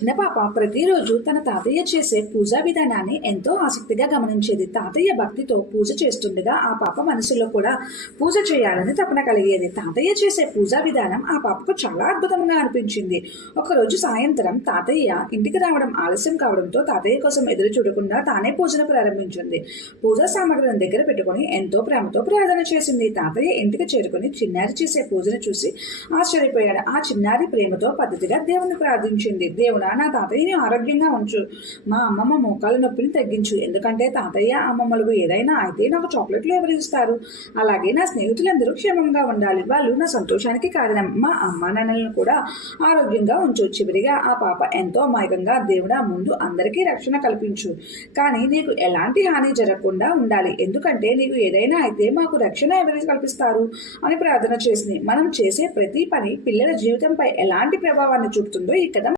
చిన్న పాప ప్రతిరోజు తన తాతయ్య చేసే పూజా విధానాన్ని ఎంతో ఆసక్తిగా గమనించేది. తాతయ్య భక్తితో పూజ చేస్తుండగా ఆ పాప మనసులో కూడా పూజ చేయాలని తపన కలిగేది. తాతయ్య చేసే పూజా విధానం ఆ పాపకు చాలా అద్భుతంగా అనిపించింది. ఒకరోజు సాయంత్రం తాతయ్య ఇంటికి రావడం ఆలస్యం కావడంతో తాతయ్య కోసం ఎదురు చూడకుండా తానే పూజను ప్రారంభించింది. పూజా సామగ్రిని దగ్గర పెట్టుకుని ఎంతో ప్రేమతో ప్రార్థన చేసింది. తాతయ్య ఇంటికి చేరుకుని చిన్నారి చేసే పూజను చూసి ఆశ్చర్యపోయాడు. ఆ చిన్నారి ప్రేమతో పద్ధతిగా దేవుని ప్రార్థించింది. దేవుడా, నా తాతయ్యని ఆరోగ్యంగా ఉంచు, మా అమ్మమ్మ మోకాల నొప్పిని తగ్గించు. ఎందుకంటే తాతయ్య అమ్మమ్మలకు ఏదైనా అయితే నాకు చాక్లెట్లు ఎవరు ఇస్తారు? అలాగే నా స్నేహితులందరూ క్షేమంగా ఉండాలి, వాళ్ళు నా సంతోషానికి కారణం. మా అమ్మ నాన్నలను కూడా ఆరోగ్యంగా ఉంచు. చివరిగా ఆ పాప ఎంతో అమాయకంగా, దేవుడా, ముందు అందరికీ రక్షణ కల్పించు, కానీ నీకు ఎలాంటి హాని జరగకుండా ఉండాలి. ఎందుకంటే నీకు ఏదైనా అయితే మాకు రక్షణ ఎవరు కల్పిస్తారు అని ప్రార్థన చేసింది. మనం చేసే ప్రతి పని పిల్లల జీవితంపై ఎలాంటి ప్రభావాన్ని చూపుతుందో ఈ కథ